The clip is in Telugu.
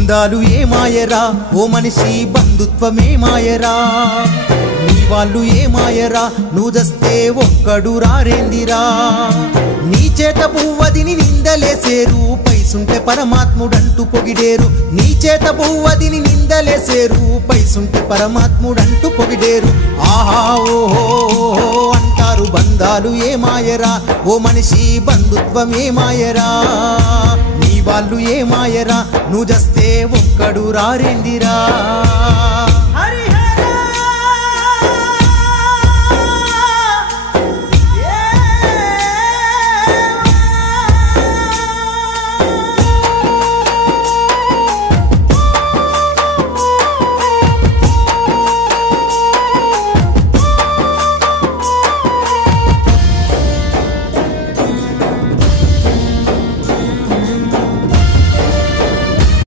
బంధాలు ఏ మాయరా ఓ మనిషి బంధుత్వమే మాయరా నీ వాళ్ళు ఏ మాయరా నువ్వు దస్తే ఒక్కడు రారేందిరా నీ చేత పువ్వదిని నిందలేసేరు పైసుంటే పరమాత్ముడంటూ పొగిడేరు నీ చేత పువ్వదిని నిందలేసేరు పైసుంటే పరమాత్ముడంటూ పొగిడేరు ఆహా ఓహో అంటారు బంధాలు ఏ మాయరా ఓ మనిషి బంధుత్వం ఏ మాయరా నీ వాళ్ళు ఏ మాయరా నువ్వు దస్తే ఒక్కడు రారేందిరా